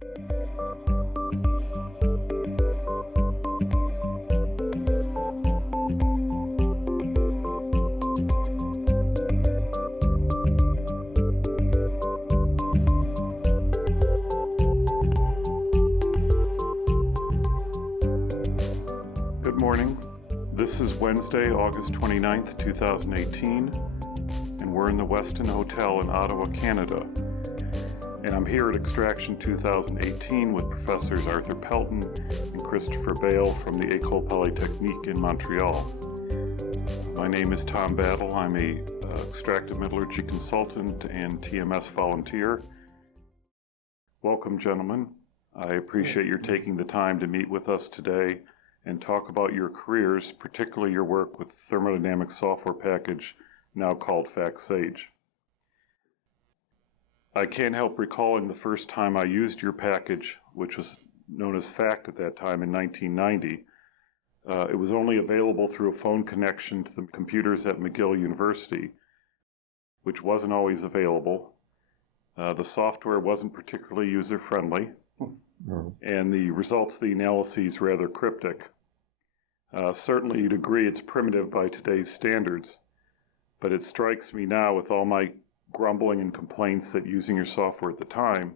Good morning. This is Wednesday, August 29th, 2018, and we're in the Westin Hotel in Ottawa, Canada. And I'm here at Extraction 2018 with Professors Arthur Pelton and Christopher Bale from the École Polytechnique in Montreal. My name is Tom Battle. I'm a extractive metallurgy consultant and TMS volunteer. Welcome, gentlemen. I appreciate your taking the time to meet with us today and talk about your careers, particularly your work with the Thermodynamics software package now called FactSage. I can't help recalling the first time I used your package, which was known as FACT at that time in 1990. It was only available through a phone connection to the computers at McGill University, which wasn't always available. The software wasn't particularly user-friendly, and the results of the analyses rather cryptic. Certainly you'd agree it's primitive by today's standards, but it strikes me now with all my grumbling and complaints at using your software at the time,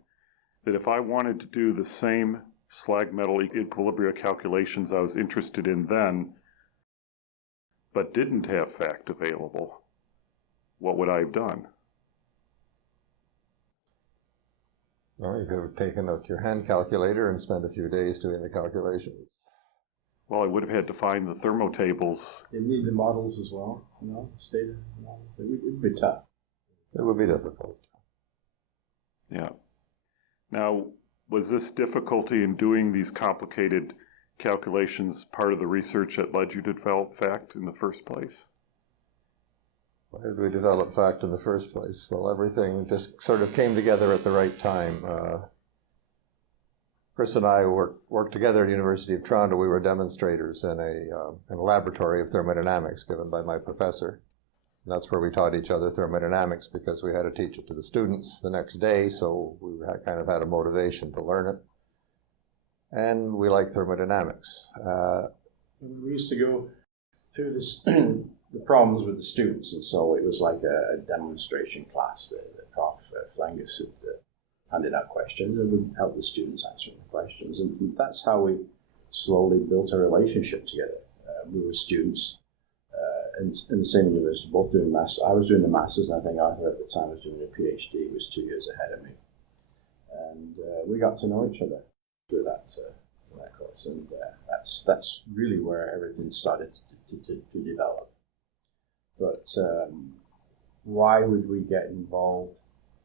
that if I wanted to do the same slag metal equilibria calculations I was interested in then, but didn't have FACT available, what would I have done? Well, you could have taken out your hand calculator and spent a few days doing the calculations. Well, I would have had to find the thermotables. You need the models as well, the state of the models. It would be tough. It would be difficult. Yeah. Now, was this difficulty in doing these complicated calculations part of the research that led you to develop FACT in the first place? Why did we develop FACT in the first place? Well, everything just sort of came together at the right time. Chris and I worked together at the University of Toronto. We were demonstrators in a laboratory of thermodynamics given by my professor. And that's where we taught each other thermodynamics because we had to teach it to the students the next day, so we kind of had a motivation to learn it. And we liked thermodynamics. We used to go through this, the problems with the students, and so it was like a demonstration class. The Prof. Flengas had handed out questions, and we'd help the students answer the questions. And that's how we slowly built a relationship together. We were students in the same university, both doing masters. I was doing the masters, and I think Arthur at the time was doing a PhD. He was 2 years ahead of me. And we got to know each other through that course. And that's really where everything started to develop. But why would we get involved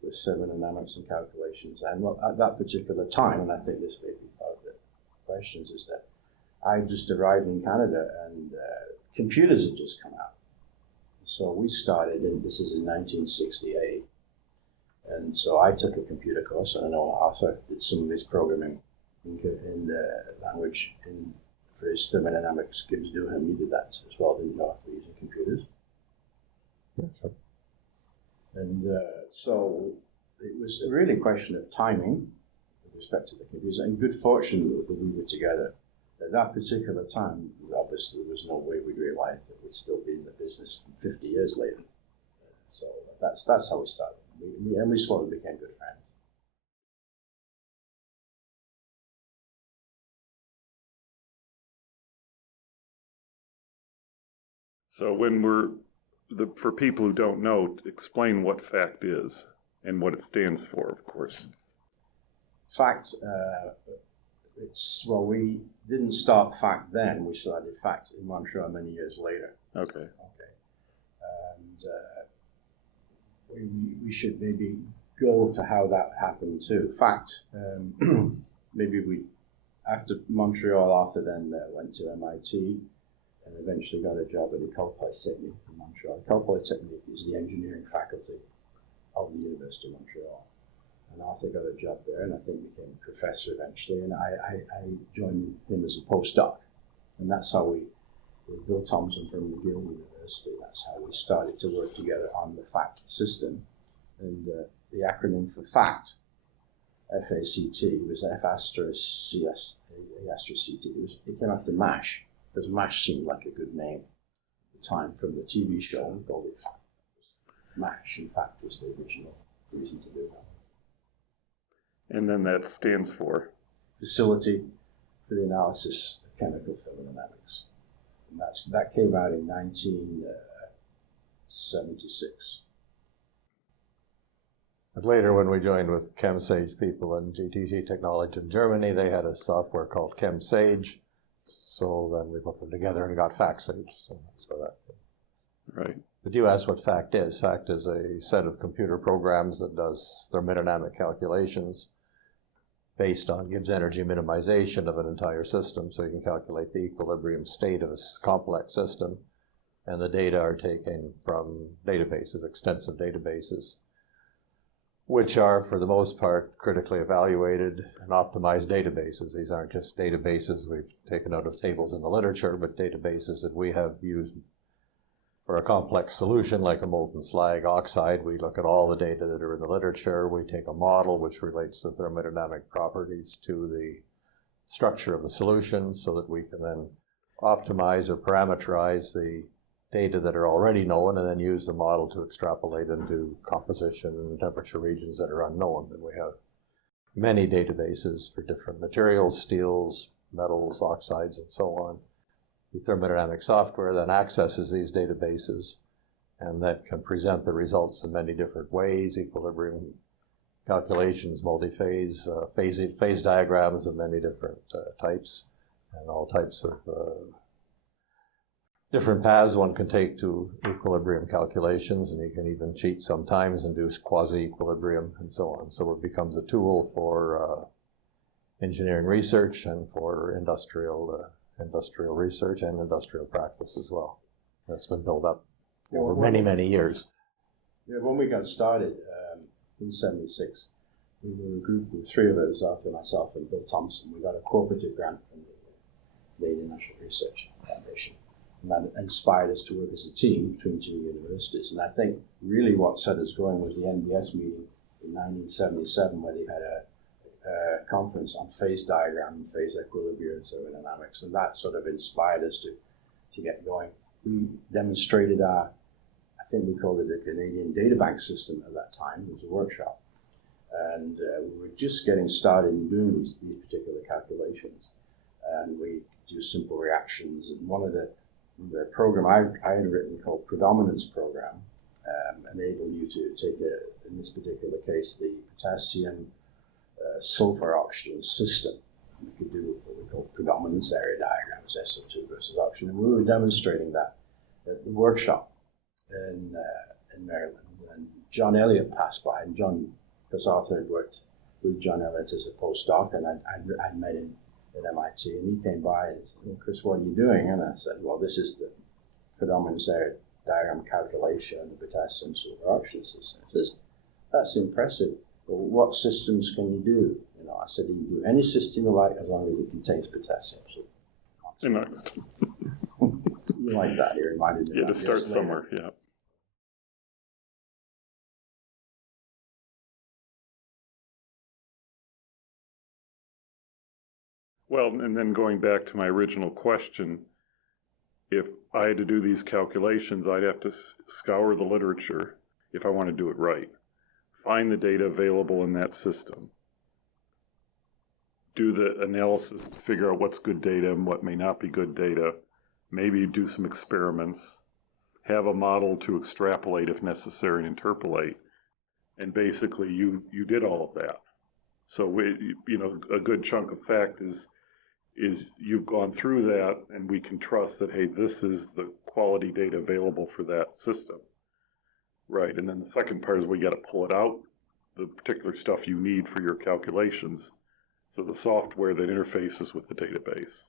with thermodynamics and calculations? And well, at that particular time, and I think this may be part of the questions, is that I just arrived in Canada and computers had just come out. So we started, and this is in 1968. And so I took a computer course, and I know Arthur did some of his programming in the language for his thermodynamics Gibbs Duham. He did that as well, didn't you, Arthur, using computers? Yes. And so it was really a question of timing with respect to the computers, and good fortune that we were together. At that particular time, obviously there was no way we'd realize that we'd still be in the business 50 years later. So that's how we started. We slowly became good friends. So for people who don't know, explain what FACT is and what it stands for, of course. FACT, we didn't start FACT then. We started FACT in Montreal many years later. Okay. And we should maybe go to how that happened too. FACT, after Montreal, Arthur then went to MIT and eventually got a job at École Polytechnique in Montreal. École Polytechnique is the engineering faculty of the University of Montreal. And Arthur got a job there, and I think became a professor eventually, and I joined him as a postdoc. And that's how we with Bill Thompson from McGill University, that's how we started to work together on the FACT system. And the acronym for FACT FACT, it was F asterisk CS, A asterisk CT. It came after MASH, because MASH seemed like a good name at the time from the TV show. We called it MASH, in fact, was the original reason to do that. And then that stands for? Facility for the Analysis of Chemical Thermodynamics. And that came out in 1976. But later, when we joined with FactSage people in GTT Technology in Germany, they had a software called FactSage. So then we put them together and got FactSage. So that's where that came. Right. But you asked what FACT is. FACT is a set of computer programs that does thermodynamic calculations based on Gibbs energy minimization of an entire system. So you can calculate the equilibrium state of a complex system. And the data are taken from databases, extensive databases, which are, for the most part, critically evaluated and optimized databases. These aren't just databases we've taken out of tables in the literature, but databases that we have used for a complex solution like a molten slag oxide. We look at all the data that are in the literature. We take a model which relates the thermodynamic properties to the structure of the solution so that we can then optimize or parameterize the data that are already known and then use the model to extrapolate into composition and temperature regions that are unknown. And we have many databases for different materials, steels, metals, oxides, and so on. The thermodynamic software then accesses these databases and that can present the results in many different ways: equilibrium calculations, multi-phase, phase diagrams of many different types, and all types of different paths one can take to equilibrium calculations, and you can even cheat sometimes and do quasi-equilibrium and so on. So it becomes a tool for engineering research and for industrial research and industrial practice as well. That's been built up over many, many years. Yeah, when we got started in '76, we were a group of three of us, Arthur, myself, and Bill Thompson. We got a cooperative grant from the Canadian National Research Foundation. And that inspired us to work as a team between two universities. And I think really what set us going was the NBS meeting in 1977, where they had a conference on phase diagram and phase equilibrium thermodynamics. And that sort of inspired us to get going. We demonstrated I think we called it a Canadian data bank system at that time. It was a workshop. And we were just getting started in doing these particular calculations. And we do simple reactions. And one of the program I had written called Predominance Program enabled you to take, in this particular case, the potassium sulfur oxygen system. We could do what we call predominance area diagrams, SO2 versus oxygen, and we were demonstrating that at the workshop in Maryland. And John Elliott passed by, and because Arthur had worked with John Elliott as a postdoc, and I'd met him at MIT, and he came by and said, "Well, Chris, what are you doing?" And I said, "Well, this is the predominance area diagram calculation of the potassium sulfur oxygen system." He says, "That's impressive, but what systems can you do?" You know, I said, "You can do any system you like as long as it contains potassium sulfur oxygen." You like that? It reminded me. Yeah, to start somewhere. Yeah. Well, and then going back to my original question, if I had to do these calculations, I'd have to scour the literature if I want to do it right, find the data available in that system, do the analysis to figure out what's good data and what may not be good data, maybe do some experiments, have a model to extrapolate if necessary and interpolate, and basically you did all of that. So a good chunk of fact is you've gone through that, and we can trust that, hey, this is the quality data available for that system. Right, and then the second part is we got to pull it out, the particular stuff you need for your calculations, so the software that interfaces with the database.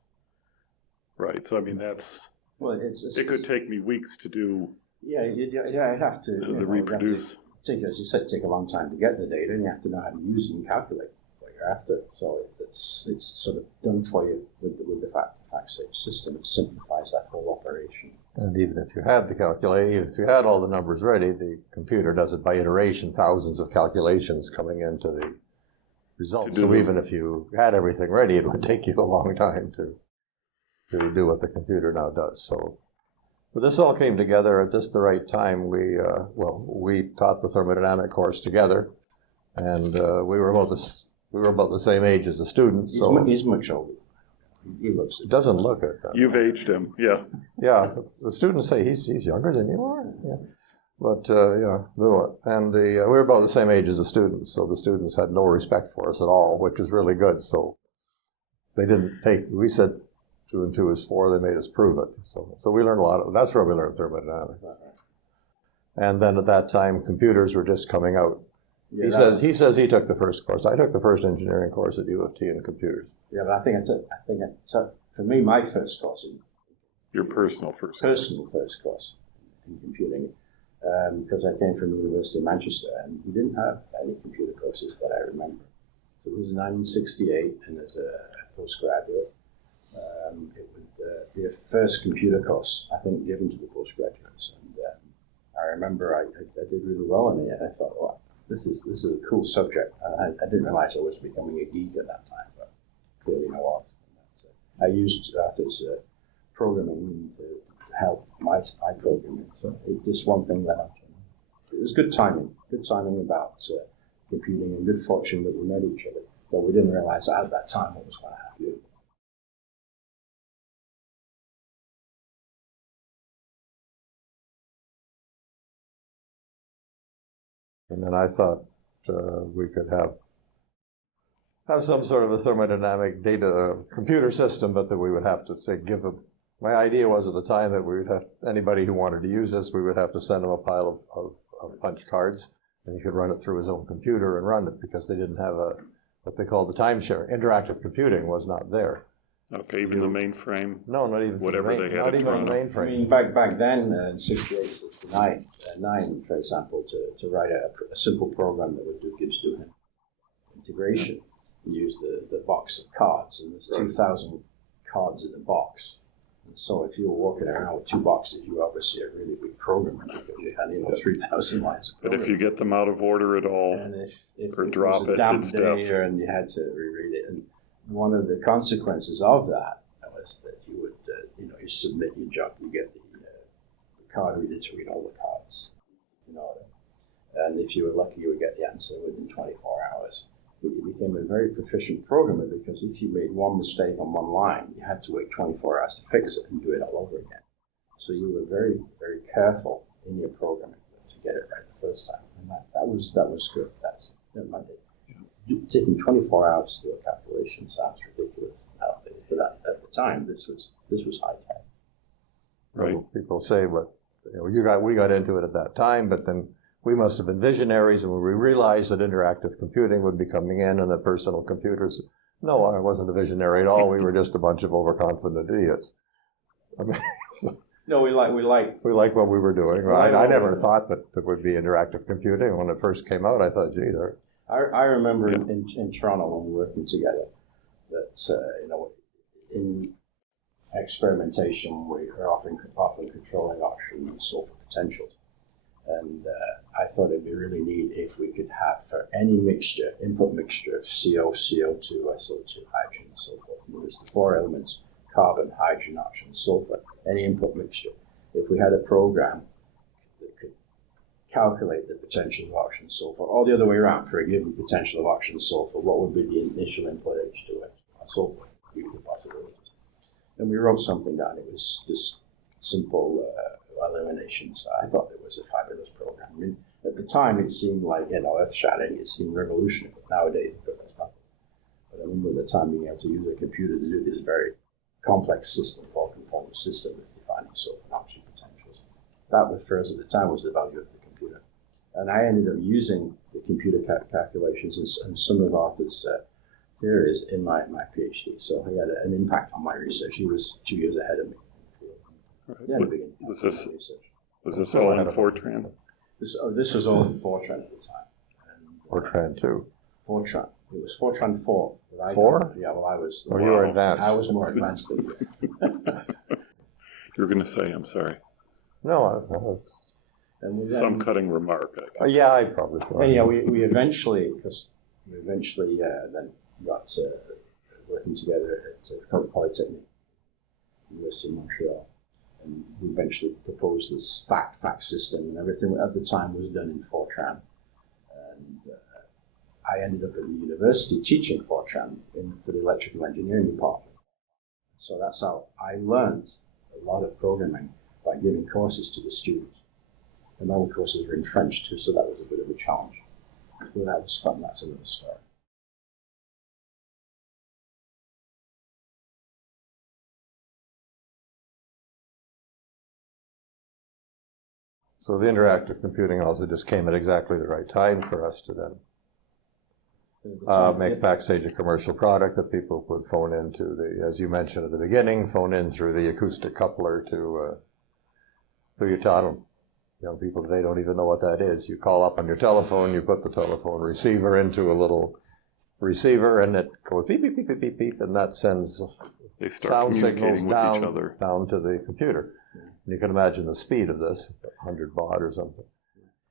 Right, so I mean that's, well, it could take me weeks to do. Yeah, I'd have to reproduce. As you said, take a long time to get the data, and you have to know how to use it and calculate what you're after. So it's sort of done for you with the FactSage system. It simplifies that whole operation. And even if you had the calculation, if you had all the numbers ready, the computer does it by iteration, thousands of calculations coming into the results. To do So the- even if you had everything ready, it would take you a long time to do what the computer now does. So, but this all came together at just the right time. We taught the thermodynamic course together, and we were about the same age as the students. So He's much older. He looks it doesn't look at that. You've aged him, yeah. Yeah, the students say he's younger than you are. Yeah. But we were about the same age as the students, so the students had no respect for us at all, which was really good. So they didn't take. We said 2 and 2 is 4. They made us prove it. So we learned a lot. That's where we learned thermodynamics. And then at that time, computers were just coming out. Yeah, He says he took the first course. I took the first engineering course at U of T in computers. Yeah, but I think for me, my first course, Your personal first. personal first course in computing, because I came from the University of Manchester and we didn't have any computer courses that I remember. So it was 1968, and as a postgraduate, it would be a first computer course, I think, given to the postgraduates. And I remember I did really well in it. I thought, well, this is a cool subject. I didn't realize I was becoming a geek at that time, but clearly I was. I used that as programming to help my programming. So it's just one thing that it was good timing about computing, and good fortune that we met each other. But we didn't realize at that time what was going to happen. And then I thought we could have some sort of a thermodynamic data computer system, but that we would have to say my idea was at the time that we would have anybody who wanted to use this, we would have to send them a pile of punch cards, and he could run it through his own computer and run it, because they didn't have what they call the timeshare. Interactive computing was not there. Okay, even the mainframe? No, not even Whatever they had not at even on the Toronto. mainframe. I mean, back then, in 68, 69, for example, to write a simple program that would do gives you an integration, you use the box of cards, and there's 2,000 cards in the box. And so if you were walking around with 2 boxes, you were obviously a really big programmer, because you had 3,000 lines of But programming. if you get them out of order at all, And if or it drop was a it, damp it's day, deaf. and you had to reread it, and one of the consequences of that was that you would, you submit your job, you get the card reader to read all the cards, and if you were lucky, you would get the answer within 24 hours. But you became a very proficient programmer, because if you made one mistake on one line, you had to wait 24 hours to fix it and do it all over again. So you were very, very careful in your programming to get it right the first time, and that was good. Taking 24 hours to do a calculation sounds ridiculous nowadays, but at the time, this was high tech. right? People say, "But we got into it at that time, but then we must have been visionaries, and when we realized that interactive computing would be coming in and that personal computers." No, I wasn't a visionary at all. We were just a bunch of overconfident idiots. I mean, No, we like we liked what we were doing. Right. I never thought that there would be interactive computing. When it first came out, I thought, gee, there. I remember in Toronto when we were working together that in experimentation we are often controlling oxygen and sulfur potentials, and I thought it'd be really neat if we could have, for any input mixture of CO, CO2, SO2, hydrogen, and so forth. There's the 4 elements: carbon, hydrogen, oxygen, sulfur. Any input mixture, if we had a program that could calculate the potential of oxygen sulfur, or the other way around, for a given potential of oxygen sulfur, what would be the initial input H2S? Sulfur, the possibilities. And we wrote something down. It was just simple eliminations. I thought it was a fabulous program. I mean, at the time, it seemed like earth-shattering. It seemed revolutionary. But nowadays, because that's nothing. But I remember at the time being able to use a computer to do this very complex system, 4-component system, with defining sulfur and oxygen potentials. That was, for us at the time, was the value of the computer. And I ended up using the computer calculations and some of Arthur's theories in my PhD. So he had an impact on my research. He was 2 years ahead of me. He had a big impact Was on this- my research. Was this all in Fortran? This was all in Fortran at the time. And, Fortran 2. Fortran. It was Fortran 4. 4? Yeah, well, I was. Or you were advanced. I was more advanced than you. You were going to say, I'm sorry. No, And we Some then, cutting remark. yeah, I probably. anyhow, we eventually, because we eventually then got working together at Polytechnic, University of Montreal, and we eventually proposed this fact system, and everything at the time was done in Fortran. And I ended up at the university teaching Fortran for the electrical engineering department. So that's how I learned a lot of programming, by giving courses to the students. And all the courses were in French too, so that was a bit of a challenge. But that was fun, that's another story. So the interactive computing also just came at exactly the right time for us to then make FactSage a commercial product that people could phone into as you mentioned at the beginning, phone in through the acoustic coupler to your taught people today don't even know what that is. You call up on your telephone, you put the telephone receiver into a little receiver, and it goes beep, beep, beep, beep, beep, beep, and that sends sound signals down to the computer. And you can imagine the speed of this, 100 baud or something.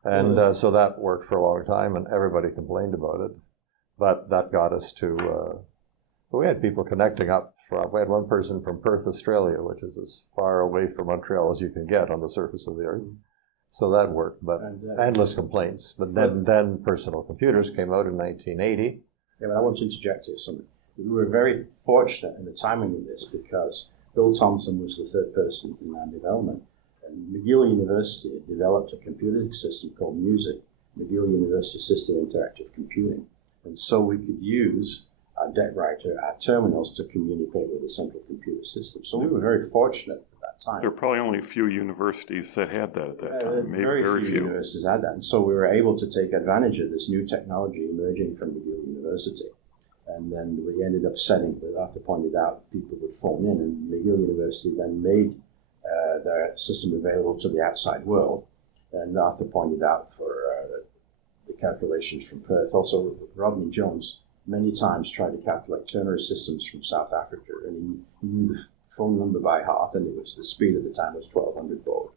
And so that worked for a long time, and everybody complained about it. But that got us to, we had people connecting up we had one person from Perth, Australia, which is as far away from Montreal as you can get on the surface of the Earth. So that worked, but endless complaints. But then personal computers came out in 1980. Yeah, but I want to interject here something. We were very fortunate in the timing of this because Bill Thompson was the third person in our development. And McGill University had developed a computer system called MUSIC, McGill University System Interactive Computing. And so we could use our deck writer, our terminals, to communicate with the central computer system. So we were very fortunate at that time. There were probably only a few universities that had that at that time. Maybe very few universities had that. And so we were able to take advantage of this new technology emerging from McGill University. And then we ended up setting, but Arthur pointed out, people would phone in, and McGill University then made their system available to the outside world. And Arthur pointed out for the calculations from Perth. Also, Rodney Jones many times tried to calculate ternary systems from South Africa, and he knew the phone number by heart, and it was the speed at the time was 1200 baud.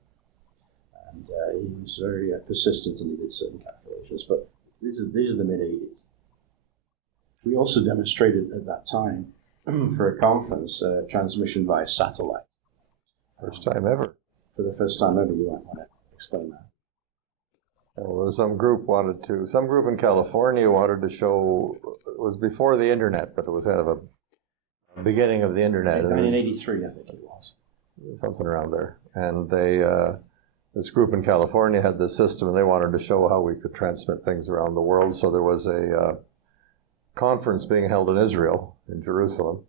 And he was very persistent, and he did certain calculations. But these are the mid-80s. We also demonstrated at that time for a conference transmission via satellite. First time ever. For the first time ever, you might want to explain that. Well, some group in California wanted to show, it was before the internet, but it was kind of a beginning of the internet. 1983, I think it was. Something around there. And this group in California had this system, and they wanted to show how we could transmit things around the world. So there was a conference being held in Israel, in Jerusalem,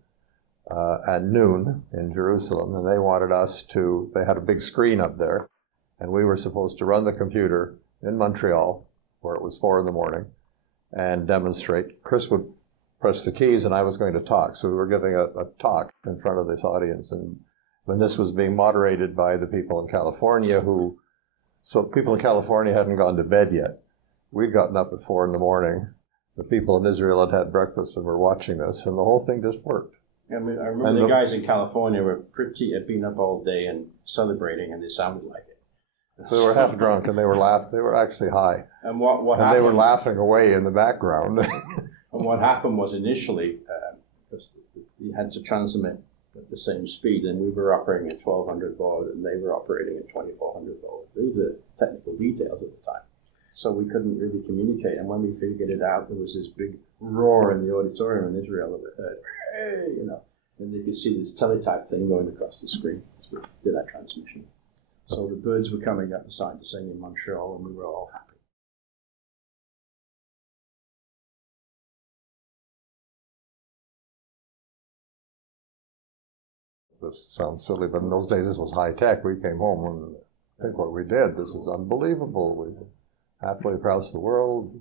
at noon in Jerusalem, and they wanted us to, they had a big screen up there, and we were supposed to run the computer in Montreal, where it was 4 a.m, and demonstrate. Chris would press the keys, and I was going to talk. So we were giving a talk in front of this audience, and when this was being moderated by the people in California so people in California hadn't gone to bed yet. We'd gotten up at 4 a.m, the people in Israel had breakfast and were watching this, and the whole thing just worked. I remember the guys in California had been up all day and celebrating, and they sounded like it. They were half drunk, and they were actually high. And what and happened, they were laughing away in the background. And what happened was initially, because you had to transmit at the same speed, and we were operating at 1200 baud, and they were operating at 2400 baud. These are technical details at the time. So we couldn't really communicate, and when we figured it out, there was this big roar in the auditorium in Israel that we heard, hey, and they could see this teletype thing going across the screen as we did that transmission. So the birds were coming up and starting to sing in Montreal, and we were all happy. This sounds silly, but in those days this was high tech. We came home and I think what we did, this was unbelievable. We halfway across the world.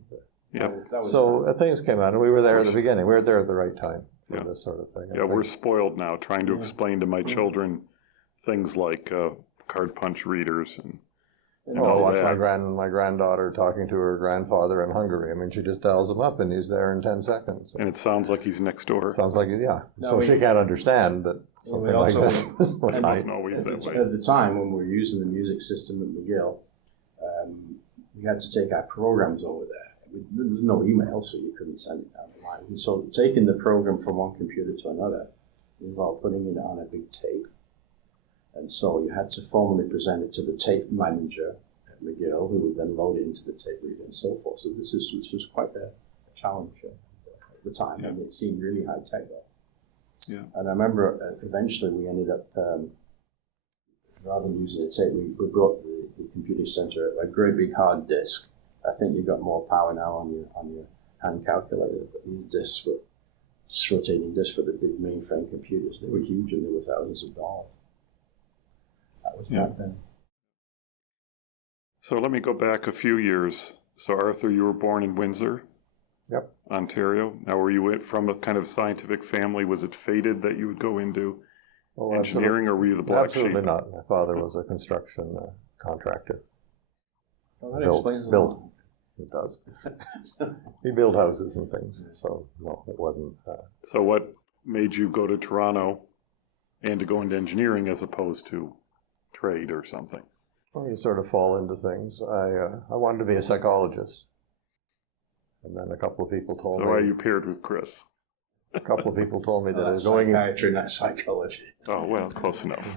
Yeah. So things came out, and we were there at the beginning. We were there at the right time for this sort of thing. Yeah, we're spoiled now, trying to explain to my children things like card punch readers and I watched my granddaughter talking to her grandfather in Hungary. I mean, she just dials him up, and he's there in 10 seconds. And it sounds like he's next door. Sounds like, yeah. So she can't understand that something like this was wasn't always that way. At the time, when we were using the music system at McGill, we had to take our programs over there. there's no email, so you couldn't send it down the line. And so taking the program from one computer to another involved putting it on a big tape. And so you had to formally present it to the tape manager at McGill, who would then load it into the tape reader and so forth. So this was quite a challenge at the time, and it seemed really high tech there. Yeah. And I remember eventually we ended up, rather than using a tape, we brought the computer center a great big hard disk. I think you got more power now on your hand calculator, but these disks were just rotating disks for the big mainframe computers. They were huge and they were thousands of dollars. That was back then. So let me go back a few years. So Arthur, you were born in Windsor, Yep. Ontario. Now, were you from a kind of scientific family? Was it fated that you would go into engineering, or were you the black sheep? Absolutely not. My father was a construction contractor. Well, that explains a lot. Built. It does. He built houses and things, so no, it wasn't. So what made you go to Toronto and to go into engineering as opposed to trade or something? Well, you sort of fall into things. I wanted to be a psychologist, and then a couple of people told me. So why you paired with Chris? A couple of people told me that That's going. psychiatry, not psychology. Oh, well, close enough.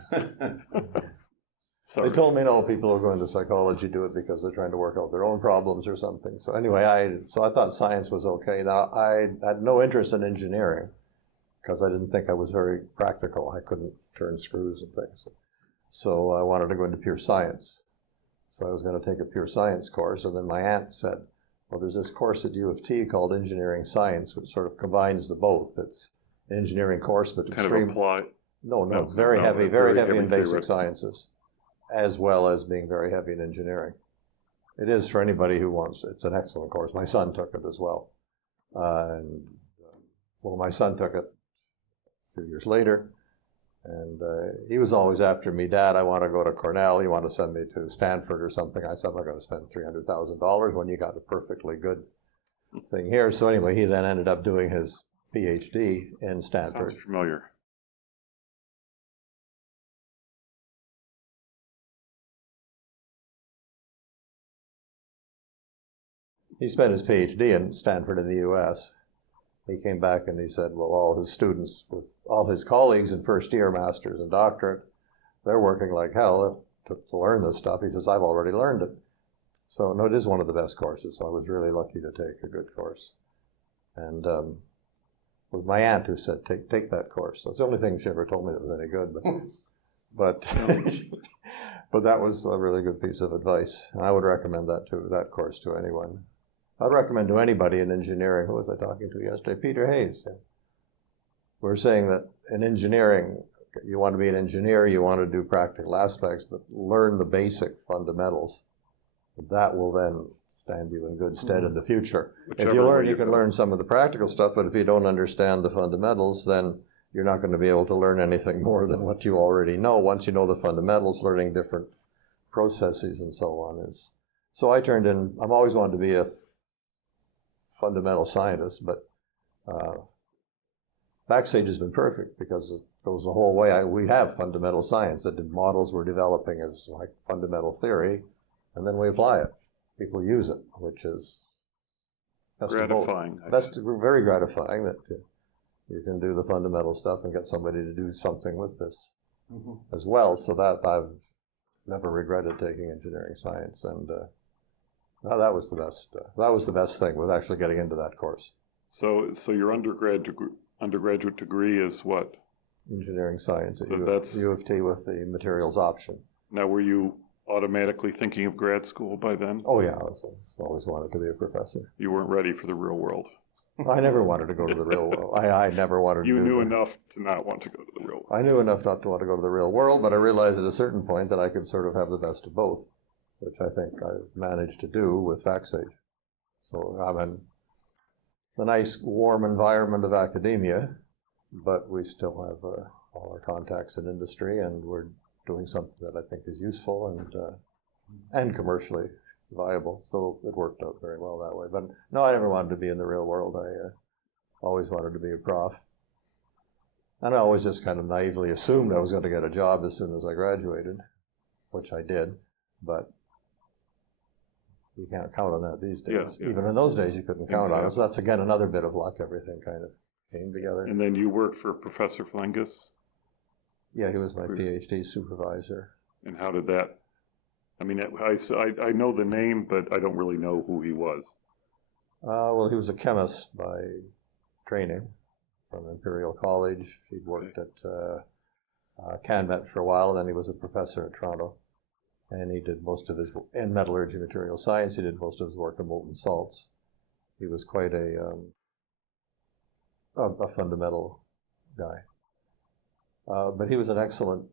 They told me, no, people who are going to psychology do it because they're trying to work out their own problems or something. So anyway, I thought science was okay. Now, I had no interest in engineering because I didn't think I was very practical. I couldn't turn screws and things. So I wanted to go into pure science. So I was going to take a pure science course, and then my aunt said, well, there's this course at U of T called Engineering Science, which sort of combines the both. It's an engineering course, but kind of applied. No, it's very heavy in basic sciences, as well as being very heavy in engineering. It is for anybody who wants. It's an excellent course. My son took it as well. My son took it a few years later, and he was always after me, Dad, I want to go to Cornell. You want to send me to Stanford or something? I said, I'm not going to spend $300,000 when you got a perfectly good thing here. So anyway, he then ended up doing his PhD in Stanford. Sounds familiar. He spent his PhD in Stanford in the U.S. He came back and he said, well, all his students, with all his colleagues in first year, masters and doctorate, they're working like hell to learn this stuff. He says, I've already learned it. So, no, it is one of the best courses. So I was really lucky to take a good course. And it was my aunt who said, take that course. That's the only thing she ever told me that was any good. But that was a really good piece of advice. And I would recommend that course to anyone. I'd recommend to anybody in engineering. Who was I talking to yesterday? Peter Hayes. Yeah. We're saying that in engineering, you want to be an engineer, you want to do practical aspects, but learn the basic fundamentals. That will then stand you in good stead in the future. If you learn, you can learn some of the practical stuff, but if you don't understand the fundamentals, then you're not going to be able to learn anything more than what you already know. Once you know the fundamentals, learning different processes and so on is. So I turned in, I've always wanted to be a fundamental scientist, but FactSage has been perfect because it goes the whole way. We have fundamental science that the models we're developing as like fundamental theory, and then we apply it. People use it, which is gratifying. That's very gratifying that you can do the fundamental stuff and get somebody to do something with this as well. So that I've never regretted taking engineering science, and that was the best. That was the best thing, was actually getting into that course. So your undergraduate degree is what? Engineering science at So U of T with the materials option. Now, were you automatically thinking of grad school by then? Oh yeah, I always wanted to be a professor. You weren't ready for the real world. I never wanted to go to the real world. I never wanted to. You knew enough to not want to go to the real world. I knew enough not to want to go to the real world, but I realized at a certain point that I could sort of have the best of both, which I think I've managed to do with FactSage. So I'm in the nice, warm environment of academia, but we still have all our contacts in industry, and we're doing something that I think is useful and commercially viable. So it worked out very well that way. But no, I never wanted to be in the real world. I always wanted to be a prof. And I always just kind of naively assumed I was going to get a job as soon as I graduated, which I did. But You can't count on that these days. Yeah, yeah. Even in those days, you couldn't count on it. Exactly. So that's, again, another bit of luck. Everything kind of came together. And then you worked for Professor Flengas? Yeah, he was my PhD supervisor. And how did that, I mean, I know the name, but I don't really know who he was. Well, he was a chemist by training from Imperial College. He'd worked at CanMet for a while, and then he was a professor at Toronto. And he did most of his, in metallurgy material science, he did most of his work in molten salts. He was quite a fundamental guy. But he was an excellent,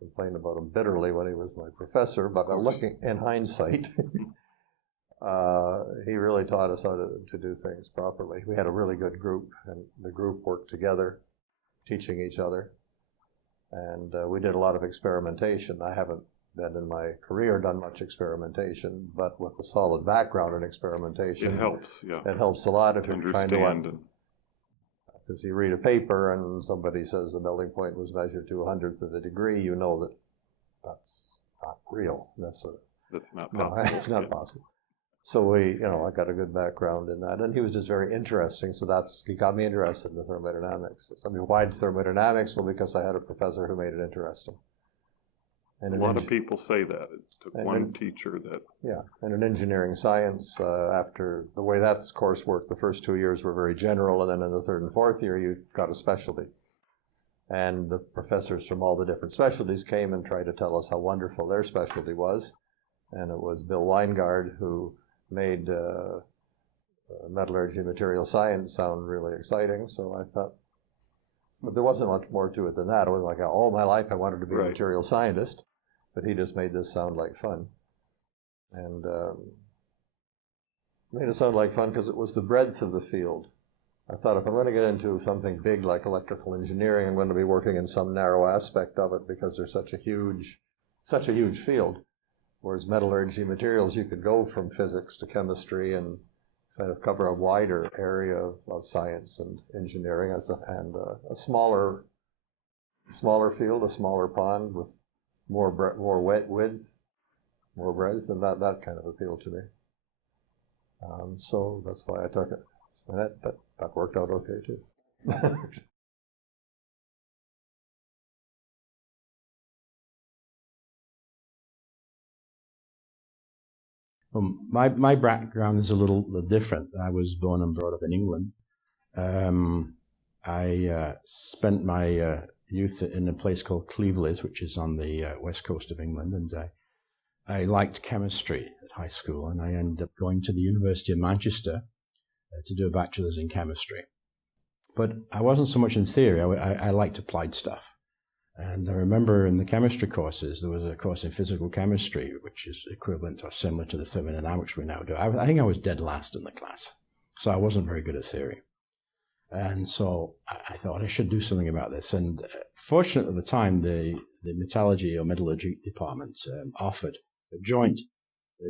complained about him bitterly when he was my professor, but looking in hindsight, he really taught us how to do things properly. We had a really good group, and the group worked together, teaching each other. And we did a lot of experimentation. I haven't then in my career done much experimentation, but with a solid background in experimentation, it helps. Yeah, it helps a lot if you're trying to because you read a paper and somebody says the melting point was measured to 100th of a degree, you know that that's not real. That's not possible. No, it's not possible. So I got a good background in that, and he was just very interesting. So he got me interested in the thermodynamics. Why thermodynamics? Well, because I had a professor who made it interesting. And a lot of people say that. It took one teacher that... Yeah, and in engineering science, after the way that course worked, the first 2 years were very general, and then in the third and fourth year, you got a specialty. And the professors from all the different specialties came and tried to tell us how wonderful their specialty was. And it was Bill Winegard who made metallurgy and material science sound really exciting. So I thought, but there wasn't much more to it than that. It was like all my life I wanted to be a material scientist, but he just made this sound like fun. And made it sound like fun because it was the breadth of the field. I thought if I'm going to get into something big like electrical engineering, I'm going to be working in some narrow aspect of it because there's such a huge field. Whereas metallurgy materials, you could go from physics to chemistry and kind of cover a wider area of science and engineering and a smaller field, a smaller pond with more width, more breadth, and that kind of appealed to me. So that's why I took it. And that worked out okay too. Well, my background is a little different. I was born and brought up in England. I spent my youth in a place called Cleveleys, which is on the west coast of England, and I liked chemistry at high school, and I ended up going to the University of Manchester to do a bachelor's in chemistry. But I wasn't so much in theory. I liked applied stuff. And I remember in the chemistry courses, there was a course in physical chemistry, which is equivalent or similar to the thermodynamics we now do. I think I was dead last in the class, so I wasn't very good at theory. And so I thought I should do something about this. And fortunately at the time, the Metallurgy or Metallurgy department offered a joint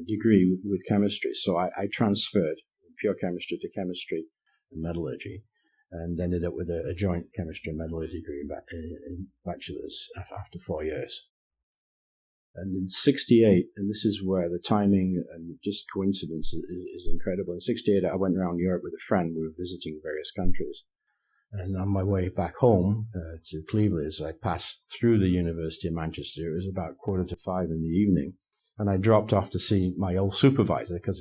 degree with chemistry. So I transferred from pure chemistry to chemistry and metallurgy, and ended up with a joint chemistry and metallurgy degree in bachelor's after 4 years. And in 1968, and this is where the timing and just coincidence is incredible. In 1968, I went around Europe with a friend. We were visiting various countries. And on my way back home to Cleveleys, I passed through the University of Manchester. It was about 4:45 in the evening. And I dropped off to see my old supervisor because,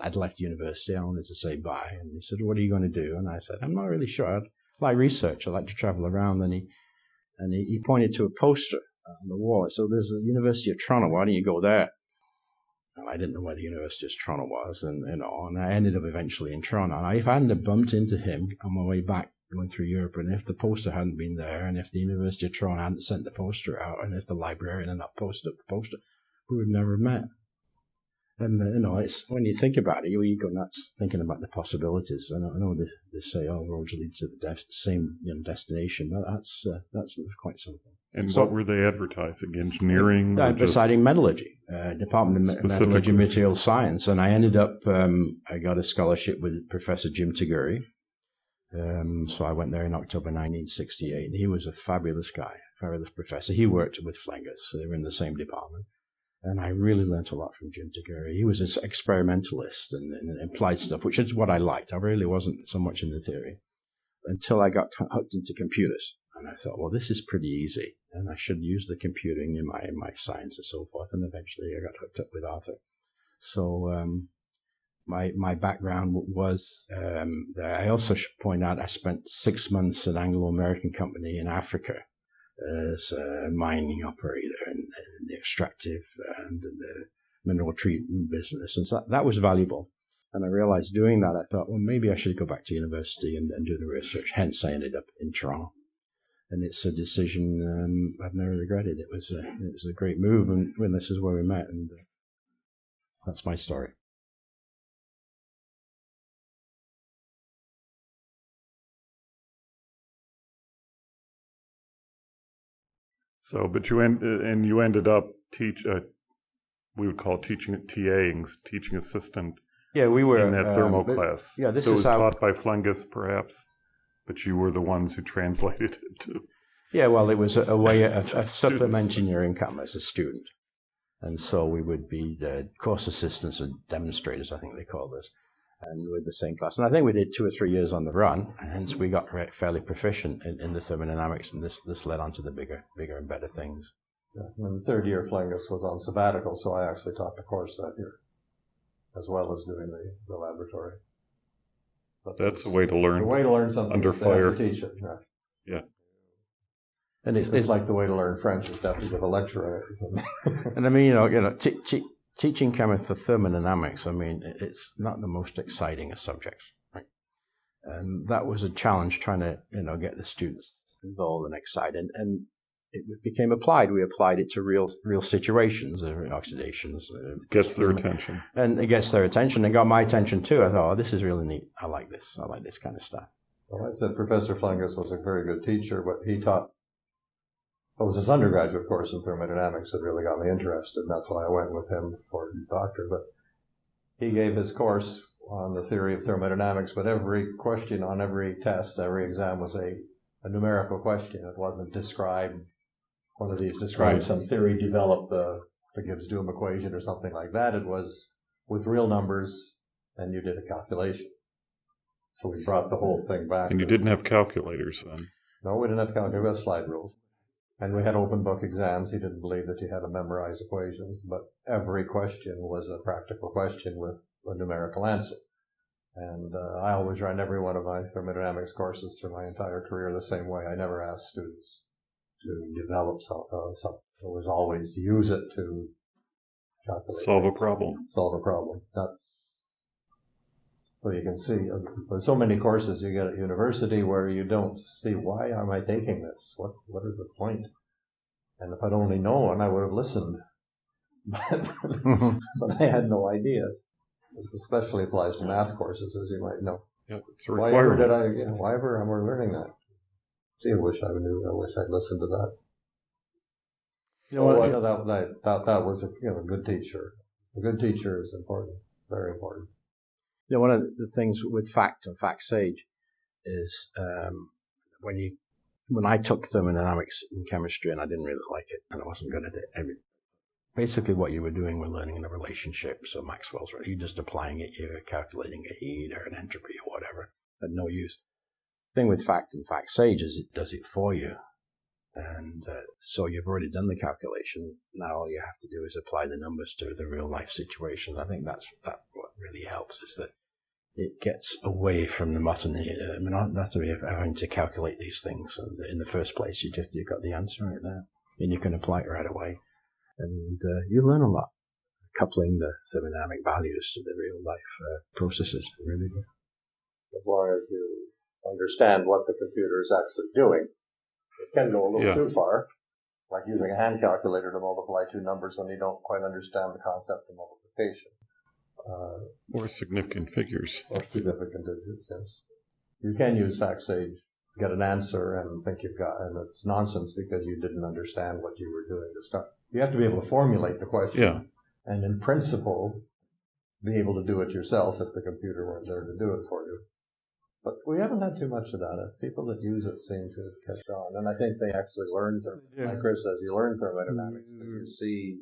I'd left university. I wanted to say bye. And he said, "What are you going to do?" And I said, "I'm not really sure. I'd like research. I'd like to travel around." And he pointed to a poster on the wall. So there's the University of Toronto. Why don't you go there? And I didn't know where the University of Toronto was. And I ended up eventually in Toronto. And if I hadn't have bumped into him on my way back going through Europe, and if the poster hadn't been there, and if the University of Toronto hadn't sent the poster out, and if the librarian had not posted up the poster, we would never have met. And, it's when you think about it, you go nuts thinking about the possibilities. And I know they say, roads lead to the same destination, but that's quite something. And so, what were they advertising? Engineering? Advertising metallurgy, Department of Metallurgy and Material Science. And I ended up, I got a scholarship with Professor Jim Taguri. So I went there in October 1968. And he was a fabulous guy, fabulous professor. He worked with Flengas, so they were in the same department. And I really learned a lot from Jim Taguri. He was an experimentalist and applied stuff, which is what I liked. I really wasn't so much in the theory until I got hooked into computers. And I thought, well, this is pretty easy, and I should use the computing in my science and so forth. And eventually I got hooked up with Arthur. So my background was there. I also should point out I spent 6 months at an Anglo-American company in Africa as a mining operator in the extractive and the mineral treatment business. And so that was valuable. And I realized doing that, I thought, well, maybe I should go back to university and do the research. Hence, I ended up in Toronto. And it's a decision I've never regretted. It was a great move, and this is where we met, and that's my story. So, but you ended up we would call teaching teaching assistant. Yeah, we were in that thermo class. Yeah, this so is it was taught by Flengas, perhaps, but you were the ones who translated it to. Yeah, well, it was a way of supplementing your income as a student, and so we would be the course assistants or demonstrators, I think they called us, and with the same class. And I think we did 2 or 3 years on the run, and hence we got fairly proficient in the thermodynamics, and this led on to the bigger and better things. Yeah. In the third year, Flengas was on sabbatical, so I actually taught the course that year, as well as doing the laboratory. But that's a way to learn. The way to learn something under is to fire. have to teach it. Yeah. And it's like the way to learn French is to have to give a lecture on it. And I mean, teaching chemical thermodynamics, I mean, it's not the most exciting of subjects, right? And that was a challenge trying to, get the students involved and excited. And it became applied. We applied it to real situations, oxidations. Gets their attention. And it gets their attention. It got my attention too. I thought, oh, this is really neat. I like this. I like this kind of stuff. Well, I said Professor Flengas was a very good teacher, but he taught. It was his undergraduate course in thermodynamics that really got me interested, and that's why I went with him for doctor. But he gave his course on the theory of thermodynamics, but every question on every test, every exam was a numerical question. It wasn't describe one of these, describe some theory, develop the Gibbs-Duhem equation or something like that. It was with real numbers, and you did a calculation. So we brought the whole thing back. And you didn't have calculators then? No, we didn't have calculators. We had slide rules. And we had open book exams. He didn't believe that you had to memorize equations, but every question was a practical question with a numerical answer. And I always ran every one of my thermodynamics courses through my entire career the same way. I never asked students to develop something. It was always use it to calculate. Solve a problem. Solve a problem. So you can see, there's so many courses you get at university where you don't see, why am I taking this? What is the point? And if I'd only known, I would have listened. But I had no ideas. This especially applies to math courses, as you might know. Yeah, it's a requirement. Why ever am I learning that? Gee, I wish I knew. I wish I'd listened to that. That was a good teacher. A good teacher is important, very important. One of the things with FactSage is when I took thermodynamics in chemistry and I didn't really like it and I wasn't good at it. Basically, what you were doing was learning the relationship. So Maxwell's, right? You're just applying it. You're calculating a heat or an entropy or whatever. Had no use. The thing with FactSage is it does it for you. And so you've already done the calculation. Now all you have to do is apply the numbers to the real life situation. I think that what really helps is that it gets away from the monotony of having to calculate these things. And in the first place, you've got the answer right there, and you can apply it right away. And you learn a lot, coupling the thermodynamic values to the real life processes. Really good. As long as you understand what the computer is actually doing. It can go a little too far, like using a hand calculator to multiply two numbers when you don't quite understand the concept of multiplication. Or significant figures. Or significant digits, yes. You can use FactSage, get an answer, and think you've got, and it's nonsense because you didn't understand what you were doing to start. You have to be able to formulate the question, and in principle, be able to do it yourself if the computer weren't there to do it for you. But we haven't had too much of that. People that use it seem to catch on. And I think they actually learn like Chris says, you learn thermodynamics because you see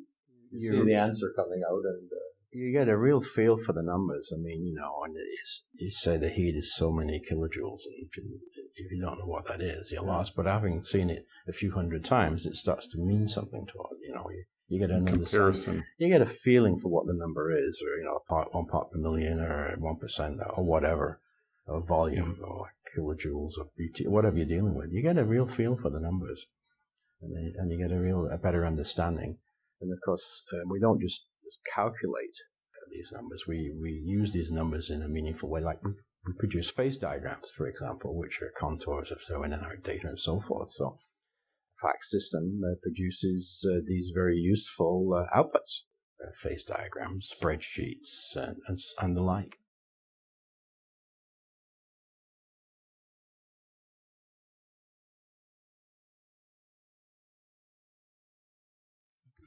You see the answer coming out, and you get a real feel for the numbers. I mean, and you say the heat is so many kilojoules, and if you don't know what that is, you're lost. But having seen it a few hundred times, it starts to mean something to it. You get an comparison. You get a feeling for what the number is, or 1 part per million, or 1%, or whatever, or volume, or kilojoules, or BT, whatever you're dealing with. You get a real feel for the numbers, and you get a better understanding. And of course, we don't just calculate these numbers. We use these numbers in a meaningful way. Like we produce phase diagrams, for example, which are contours of thermodynamic data and so forth. So fact system produces these very useful outputs, phase diagrams, spreadsheets, and the like.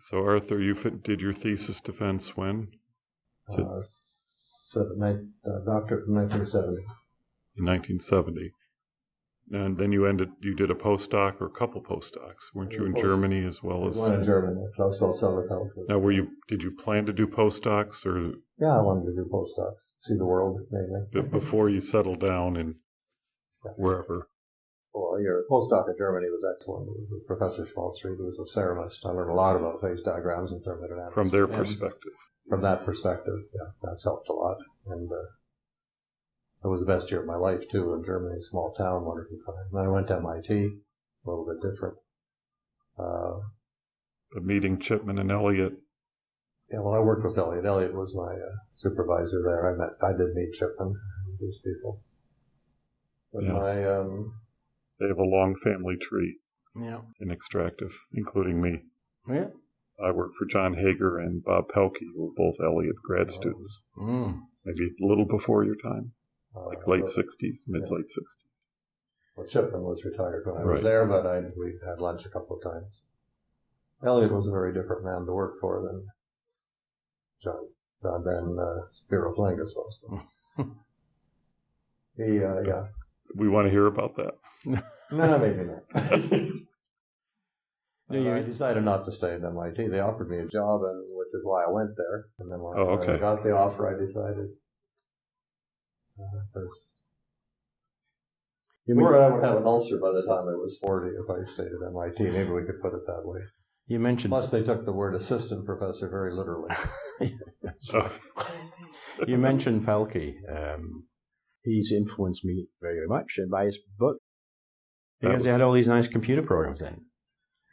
So, Arthur, you did your thesis defense when? Doctorate from 1970. In 1970. And then you did a postdoc or a couple postdocs. Weren't you in Germany as well as? One in Germany. Now, did you plan to do postdocs or? Yeah, I wanted to do postdocs, see the world mainly. Before you settled down in wherever? Well, your postdoc in Germany was excellent. With Professor Schmalzried, who was a ceramist. I learned a lot about phase diagrams and thermodynamics. From their perspective. From that perspective, yeah, that's helped a lot. And it was the best year of my life, too, in Germany, small town, wonderful time. Then I went to MIT, a little bit different. Meeting Chipman and Elliott. Yeah, well, I worked with Elliott. Elliott was my supervisor there. I did meet Chipman, these people. But they have a long family tree. Yeah. In extractive, including me. Yeah. I worked for John Hager and Bob Pelkey, who were both Elliott grad students. Maybe a little before your time, like late 60s, mid-late 60s. Well, Chipman was retired when I was there, but we had lunch a couple of times. Elliott was a very different man to work for than Professor Flengas was. Yeah. We want to hear about that. No, maybe not. I decided not to stay at MIT. They offered me a job, which is why I went there. And then when I got the offer, I decided I would have an ulcer by the time I was 40 if I stayed at MIT. Maybe we could put it that way. You mentioned. Plus, they took the word assistant professor very literally. You mentioned Pelkey. He's influenced me very much by his book because he had all these nice computer programs in.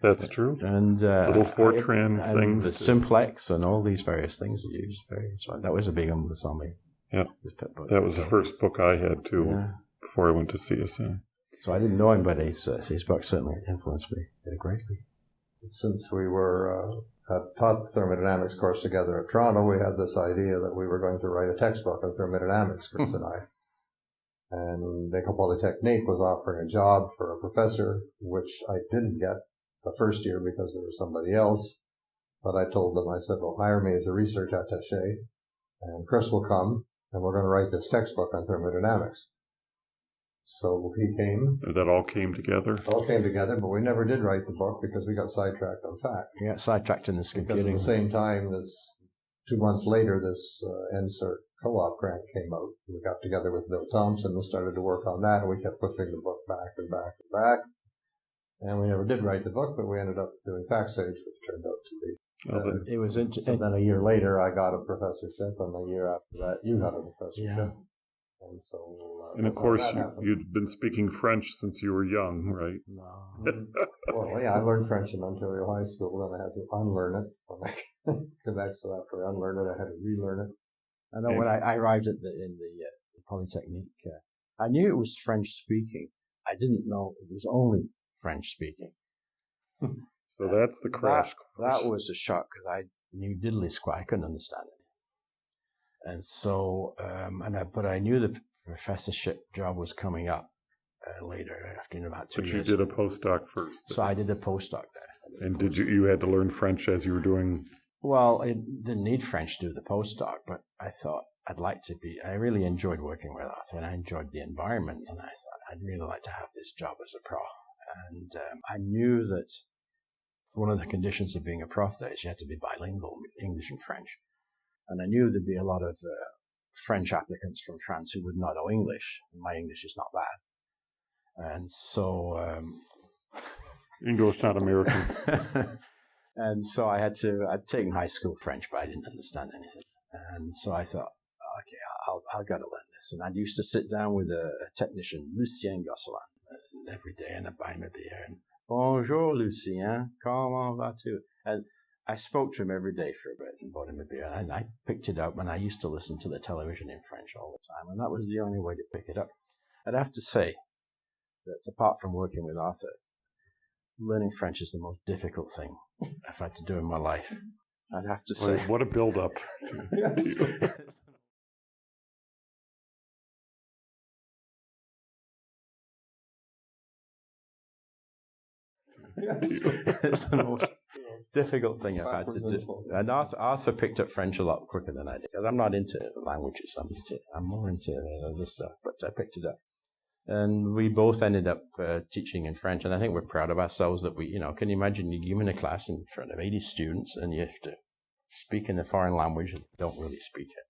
That's true. And little Fortran things. The simplex and all these various things he used. So that was a big influence on me. Yeah. That was the first book I had, too, before I went to CSI. So I didn't know him, but his book certainly influenced me greatly. Since we had taught the thermodynamics course together at Toronto, we had this idea that we were going to write a textbook on thermodynamics, Chris and I. And École Polytechnique was offering a job for a professor, which I didn't get the first year because there was somebody else. But I told them, I said, well, hire me as a research attaché, and Chris will come, and we're going to write this textbook on thermodynamics. So he came. That all came together? All came together, but we never did write the book because we got sidetracked on fact. We got sidetracked in this computing. Because at the same time, 2 months later, this NSERC co-op grant came out. We got together with Bill Thompson and started to work on that, and we kept pushing the book back and back and back. And we never did write the book, but we ended up doing FactSage, which turned out to be. It was interesting. So then a year later, I got a professorship, and a year after that, you got a professorship. Yeah. And so. And of course, you'd been speaking French since you were young, right? No. Well, yeah, I learned French in Ontario High School, then I had to unlearn it when I came back. So after I unlearned it, I had to relearn it. I know when I arrived in the Polytechnique, I knew it was French speaking. I didn't know it was only French speaking. So that's the crash course. That was a shock because I knew diddly squat. I couldn't understand it. And so, but I knew the professorship job was coming up later, after about 2 years. But you did a postdoc first. So I did a postdoc there. And did you had to learn French as you were doing? Well, I didn't need French to do the postdoc, but I thought I really enjoyed working with Arthur, and I enjoyed the environment, and I thought I'd really like to have this job as a prof. And I knew that one of the conditions of being a prof there is you had to be bilingual, English and French. And I knew there'd be a lot of French applicants from France who would not know English. My English is not bad. And so... English, not American. And so I'd taken high school French, but I didn't understand anything. And so I thought, okay, I've got to learn this. And I used to sit down with a technician, Lucien Gosselin, every day in a AIME beer. And, bonjour, Lucien, comment vas-tu? And I spoke to him every day for a bit and bought him a beer. And I picked it up, and I used to listen to the television in French all the time. And that was the only way to pick it up. I'd have to say that apart from working with Arthur, learning French is the most difficult thing I've had to do in my life. I'd have to say. What a build-up. It's the most difficult thing I've had to do. And Arthur picked up French a lot quicker than I did. Because I'm not into languages. I'm more into other stuff. But I picked it up. And we both ended up teaching in French. And I think we're proud of ourselves that we, can you imagine you're given a class in front of 80 students and you have to speak in a foreign language and don't really speak it.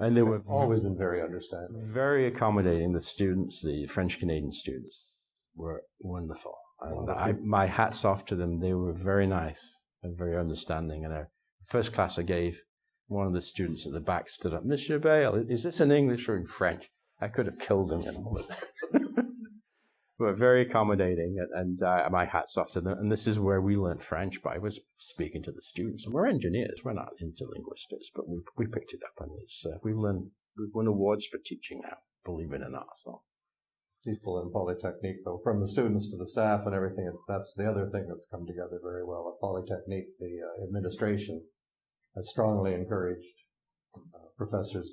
They've always been very understanding. Very accommodating. The students, the French-Canadian students, were wonderful. And my hat's off to them. They were very nice and very understanding. And the first class I gave, one of the students at the back stood up, Monsieur Bale, is this in English or in French? I could have killed them, But very accommodating, and my hat's off to them. And this is where we learned French, by was speaking to the students. And we're engineers, we're not into linguistics, but we picked it up, and we've won awards for teaching now, believe it or not. So. People in Polytechnique, though, from the students to the staff and everything, that's the other thing that's come together very well. At Polytechnique, the administration has strongly encouraged professors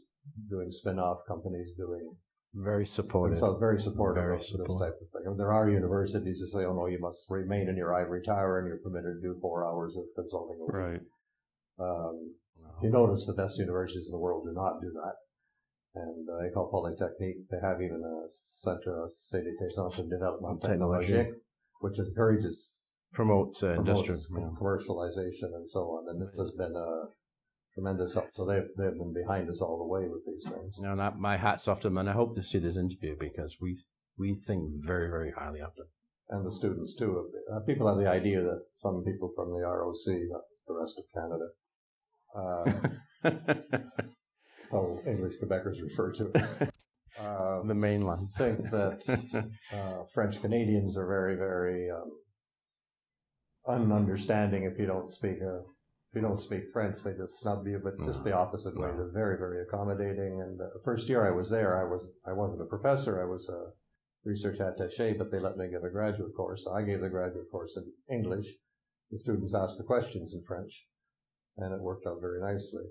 doing spin-off companies, doing very supportive. So very supportive of this type of thing. There are universities that say, oh no, you must remain in your ivory tower and you're permitted to do 4 hours of consulting a week. Right. You notice the best universities in the world do not do that. And they call Polytechnique, they have even a Centre d'études et développement technologique, which encourages promotes industrial commercialization and so on. And this has been a tremendous help. So they've been behind us all the way with these things. My hat's off to them, and I hope to see this interview because we think very, very highly of them. And the students too. People have the idea that some people from the ROC, that's the rest of Canada, so English Quebecers refer to it. The mainland. Think that French Canadians are very, very ununderstanding if you don't speak French. They just snub you, but just the opposite way. They're very, very accommodating. And the first year I was there, I wasn't a professor. I was a research attaché, but they let me give a graduate course. So I gave the graduate course in English. The students asked the questions in French, and it worked out very nicely.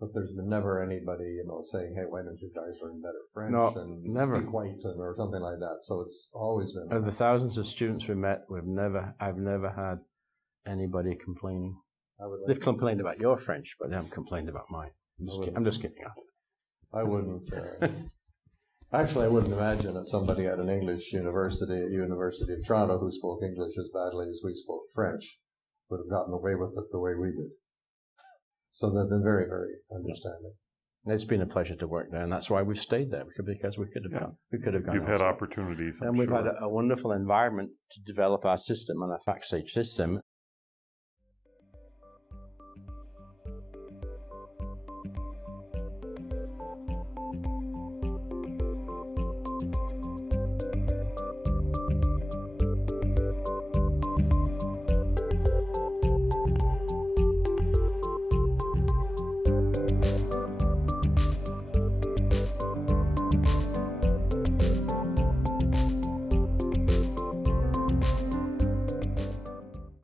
But there's been never anybody, saying, hey, why don't you guys learn better French and never. Speak white or something like that. So it's always been. Of the thousands of students we met, I've never had anybody complaining. They've complained about your French, but they haven't complained about mine. I'm just kidding. I wouldn't. Actually, I wouldn't imagine that somebody at an English university, at University of Toronto, who spoke English as badly as we spoke French, would have gotten away with it the way we did. So they've been very, very understanding. It's been a pleasure to work there, and that's why we've stayed there, because we could have gone. You've had opportunities, and we've had a wonderful environment to develop our system and our FactSage system.